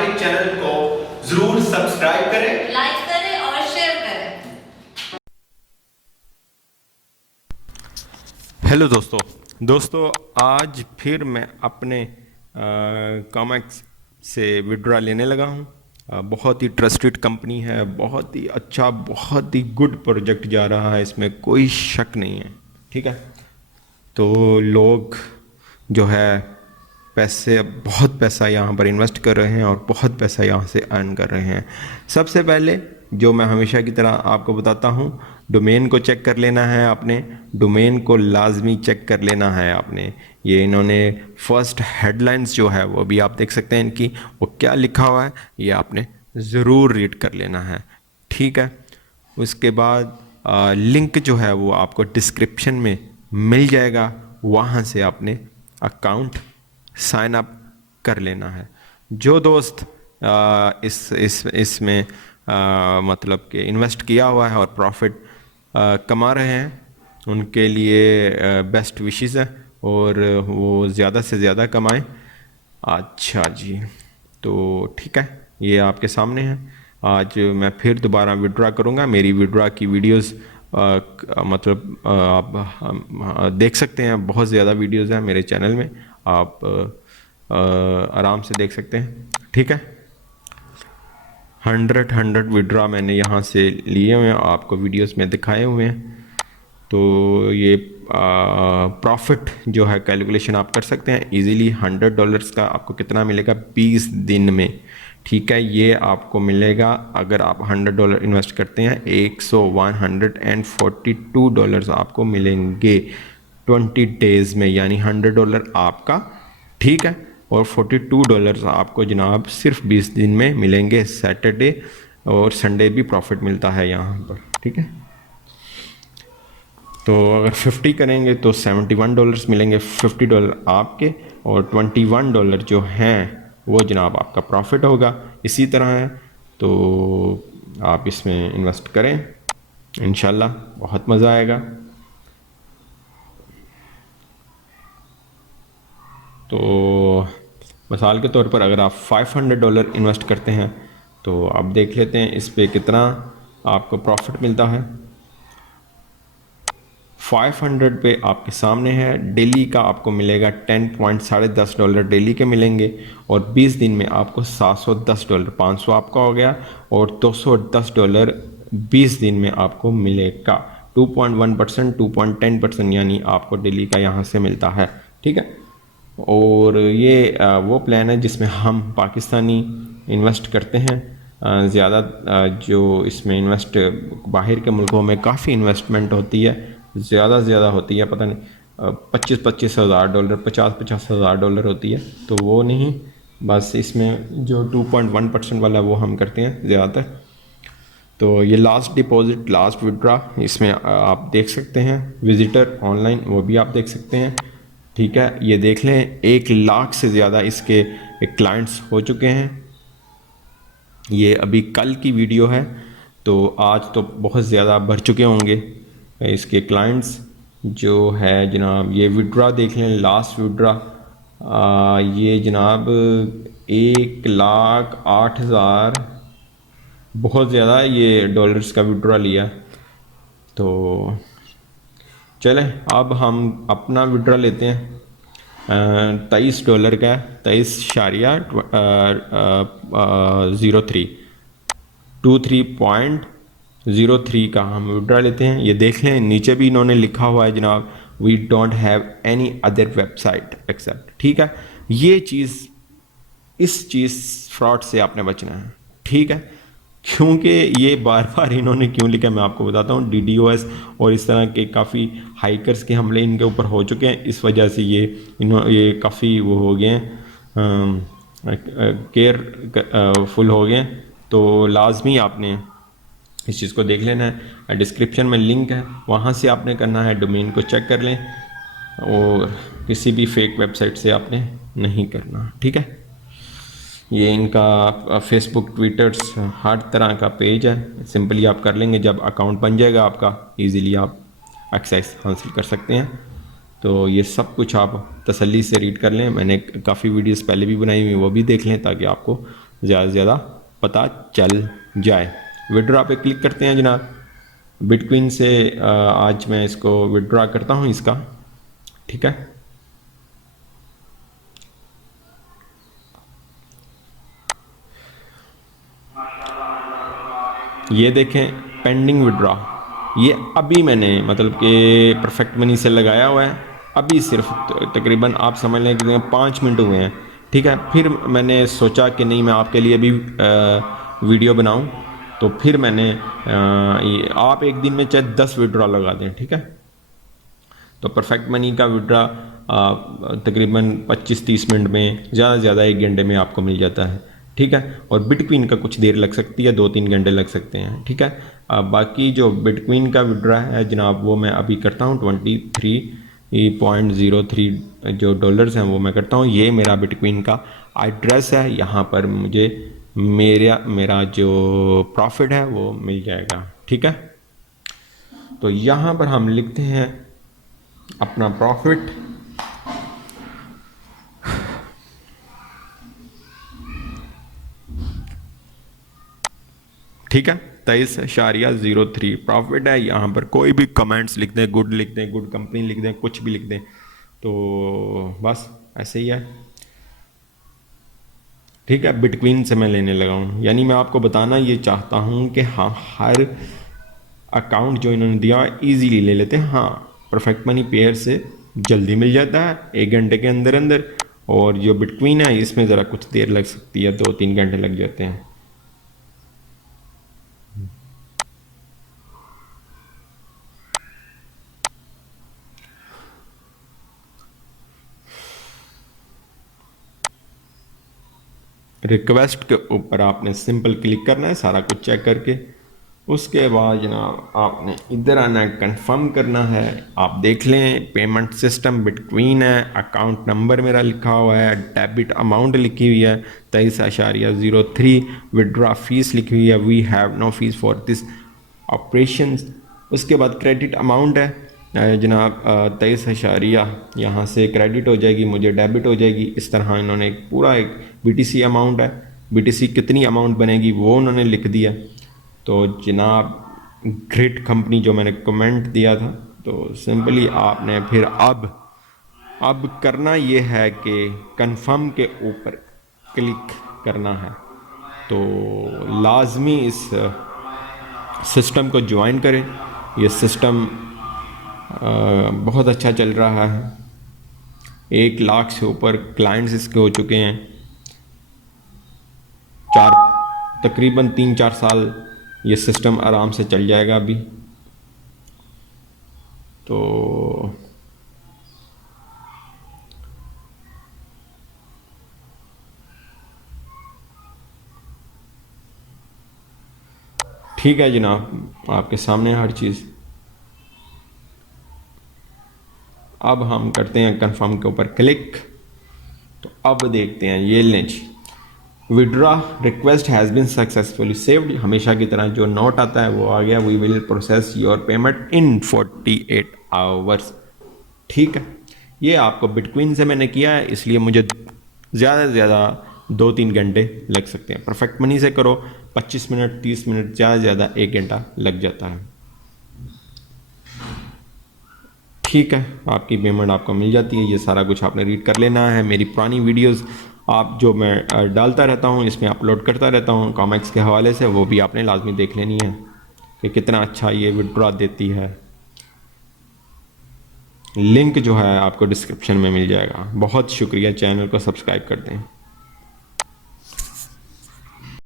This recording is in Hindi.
हमारे चैनल को जरूर सब्सक्राइब करें, लाइक करें और शेयर करें। हेलो दोस्तों आज फिर मैं अपने कॉमेक्स से विड्रा लेने लगा हूँ। बहुत ही ट्रस्टेड कंपनी है, बहुत ही अच्छा, बहुत ही गुड प्रोजेक्ट जा रहा है, इसमें कोई शक नहीं है। ठीक है, तो लोग जो है बहुत पैसा यहाँ पर इन्वेस्ट कर रहे हैं और बहुत पैसा यहाँ से अर्न कर रहे हैं। सबसे पहले जो मैं हमेशा की तरह आपको बताता हूँ, डोमेन को चेक कर लेना है आपने, डोमेन को लाजमी चेक कर लेना है आपने। ये इन्होंने फर्स्ट हेडलाइंस जो है वो भी आप देख सकते हैं इनकी, वो क्या लिखा हुआ है ये आपने ज़रूर रीड कर लेना है। ठीक है, उसके बाद लिंक जो है वो आपको डिस्क्रिप्शन में मिल जाएगा, वहाँ से आपने अकाउंट साइन अप कर लेना है। जो दोस्त इसमें मतलब कि इन्वेस्ट किया हुआ है और प्रॉफिट कमा रहे हैं, उनके लिए बेस्ट विशेस है और वो ज़्यादा से ज़्यादा कमाएं। अच्छा जी, तो ठीक है, ये आपके सामने है। आज मैं फिर दोबारा विड्रा करूँगा। मेरी विड्रा की वीडियोस मतलब आप देख सकते हैं, बहुत ज़्यादा वीडियोस हैं मेरे चैनल में, आप आराम से देख सकते हैं। ठीक है, 100 विड्रा मैंने यहाँ से लिए हुए हैं, आपको वीडियोस में दिखाए हुए हैं। तो ये प्रॉफिट जो है कैलकुलेशन आप कर सकते हैं इजीली। $100 का आपको कितना मिलेगा 20 दिन में। ठीक है, ये आपको मिलेगा अगर आप $100 इन्वेस्ट करते हैं, $142 आपको मिलेंगे 20 डेज़ में, यानी $100 आपका। ठीक है, और $42 आपको जनाब सिर्फ 20 दिन में मिलेंगे। सैटरडे और संडे भी प्रॉफिट मिलता है यहाँ पर। ठीक है, तो अगर 50 करेंगे तो $71 मिलेंगे, $50 आपके और $21 जो हैं वो जनाब आपका प्रॉफिट होगा। इसी तरह है, तो आप इसमें इन्वेस्ट करें, इंशाल्लाह बहुत मज़ा आएगा। तो मिसाल के तौर पर अगर आप $500 इन्वेस्ट करते हैं तो आप देख लेते हैं इस पे कितना आपको प्रॉफिट मिलता है। 500 पे आपके सामने है, डेली का आपको मिलेगा $10.10 डेली के मिलेंगे और 20 दिन में आपको $710, 500 आपका हो गया और $210 20 दिन में आपको मिलेगा। 2.1%, 2.10% यानी आपको डेली का यहाँ से मिलता है। ठीक है, और ये वो प्लान है जिसमें हम पाकिस्तानी इन्वेस्ट करते हैं ज़्यादा। जो इसमें इन्वेस्ट बाहर के मुल्कों में काफ़ी इन्वेस्टमेंट होती है, ज़्यादा होती है, पता नहीं 25-25 हज़ार डॉलर, 50-50 हज़ार डॉलर होती है। तो वो नहीं, बस इसमें जो 2.1% वाला वो हम करते हैं ज़्यादातर। तो ये लास्ट डिपॉजिट, लास्ट विड्रा, इसमें आप देख सकते हैं विजिटर ऑनलाइन, वो भी आप देख सकते हैं। ठीक है, ये देख लें 1 लाख से ज़्यादा इसके क्लाइंट्स हो चुके हैं। ये अभी कल की वीडियो है, तो आज तो बहुत ज़्यादा बढ़ चुके होंगे इसके क्लाइंट्स जो है जनाब। ये विड्रा देख लें, लास्ट विड्रा ये जनाब 1,08,000, बहुत ज़्यादा ये डॉलर्स का विड्रा लिया। तो चलें अब हम अपना विड्रा लेते हैं। $23 का, 23.03 का हम विड्रा लेते हैं। ये देख लें नीचे भी इन्होंने लिखा हुआ है जनाब, we don't have any other website except. ठीक है, ये चीज़, इस चीज़ फ्रॉड से आपने बचना है। ठीक है, क्योंकि ये बार बार इन्होंने क्यों लिखा मैं आपको बताता हूँ। DDoS और इस तरह के काफ़ी हाइकर्स के हमले इनके ऊपर हो चुके हैं, इस वजह से ये काफ़ी वो हो गए हैं, केयरफुल हो गए हैं। तो लाजमी आपने इस चीज़ को देख लेना है। डिस्क्रिप्शन में लिंक है, वहाँ से आपने करना है, डोमेन को चेक कर लें और किसी भी फेक वेबसाइट से आपने नहीं करना। ठीक है, ये इनका फेसबुक, ट्विटर्स, हर तरह का पेज है, सिंपली आप कर लेंगे। जब अकाउंट बन जाएगा आपका, इजीली आप एक्सेस हासिल कर सकते हैं। तो ये सब कुछ आप तसल्ली से रीड कर लें। मैंने काफ़ी वीडियोस पहले भी बनाई हुई, वो भी देख लें ताकि आपको ज़्यादा से ज़्यादा पता चल जाए। विड्रॉ पे क्लिक करते हैं जनाब। बिटकॉइन से आज मैं इसको विड्रॉ करता हूँ इसका, ठीक है। ये देखें पेंडिंग विड्रॉ, ये अभी मैंने मतलब कि परफेक्ट मनी से लगाया हुआ है, अभी सिर्फ तकरीबन आप समझ लें कि 5 मिनट हुए हैं, ठीक है। फिर मैंने सोचा कि नहीं मैं आपके लिए भी वीडियो बनाऊं, तो फिर मैंने आप एक दिन में चाहे 10 विड्रॉ लगा दें, ठीक है। तो परफेक्ट मनी का विड्रॉ तकरीबन 25-30 मिनट में, ज़्यादा से ज़्यादा 1 घंटे में आपको मिल जाता है, ठीक है। और बिटकॉइन का कुछ देर लग सकती है, 2-3 घंटे लग सकते हैं, ठीक है। बाकी जो बिटकॉइन का विड्रॉ है जनाब वो मैं अभी करता हूँ 23.03 जो डॉलर्स हैं वो मैं करता हूँ। ये मेरा बिटकॉइन का एड्रेस है, यहाँ पर मुझे मेरा जो प्रॉफिट है वो मिल जाएगा, ठीक है। तो यहाँ पर हम लिखते हैं अपना प्रॉफिट, ठीक है। 23.03 प्रॉफिट है। यहाँ पर कोई भी कमेंट्स लिख दें, गुड लिख दें, गुड कंपनी लिख दें, कुछ भी लिख दें, तो बस ऐसे ही है, ठीक है। बिटकॉइन से मैं लेने लगा हूँ, यानी मैं आपको बताना ये चाहता हूँ कि हाँ हर अकाउंट जो इन्होंने दिया इजीली ले लेते हैं। हाँ परफेक्ट मनी पेयर से जल्दी मिल जाता है 1 घंटे के अंदर अंदर, और जो बिटकॉइन है इसमें ज़रा कुछ देर लग सकती है, 2-3 घंटे लग जाते हैं। रिक्वेस्ट के ऊपर आपने सिंपल क्लिक करना है सारा कुछ चेक करके। उसके बाद जनाब आपने इधर आना है, कंफर्म करना है। आप देख लें पेमेंट सिस्टम बिटकॉइन है, अकाउंट नंबर मेरा लिखा हुआ है, डेबिट अमाउंट लिखी हुई है 23.03, विड्रॉ फीस लिखी हुई है, we have no fees for this operation. उसके बाद क्रेडिट अमाउंट है जनाब 23 यहाँ से क्रेडिट हो जाएगी, मुझे डेबिट हो जाएगी। इस तरह इन्होंने एक पूरा एक BTC अमाउंट है, BTC कितनी अमाउंट बनेगी वो उन्होंने लिख दिया। तो जनाब ग्रेट कंपनी जो मैंने कमेंट दिया था, तो सिंपली आपने फिर अब करना ये है कि कंफर्म के ऊपर क्लिक करना है। तो लाजमी इस सिस्टम को ज्वाइन करें, ये सिस्टम बहुत अच्छा चल रहा है। 1 लाख से ऊपर क्लाइंट्स इसके हो चुके हैं। तकरीबन 3-4 साल ये सिस्टम आराम से चल जाएगा अभी। तो ठीक है जनाब, आपके सामने हर चीज़। अब हम करते हैं कंफर्म के ऊपर क्लिक। तो अब देखते हैं, ये लें जी, withdraw request has been successfully saved. हमेशा की तरह जो नोट आता है वो आ गया, we will process your payment in 48 hours, ठीक है। ये आपको बिटकॉइन से मैंने किया है, इसलिए मुझे ज़्यादा से ज़्यादा 2-3 घंटे लग सकते हैं। परफेक्ट मनी से करो 25 मिनट 30 मिनट, ज़्यादा से ज़्यादा 1 घंटा लग जाता है, ठीक है। आपकी पेमेंट आपको मिल जाती है। ये सारा कुछ आपने रीड कर लेना है। मेरी पुरानी वीडियोस आप जो मैं डालता रहता हूँ, इसमें अपलोड करता रहता हूँ कॉमिक्स के हवाले से, वो भी आपने लाजमी देख लेनी है कि कितना अच्छा ये विड्रॉ देती है। लिंक जो है आपको डिस्क्रिप्शन में मिल जाएगा। बहुत शुक्रिया, चैनल को सब्सक्राइब कर दें।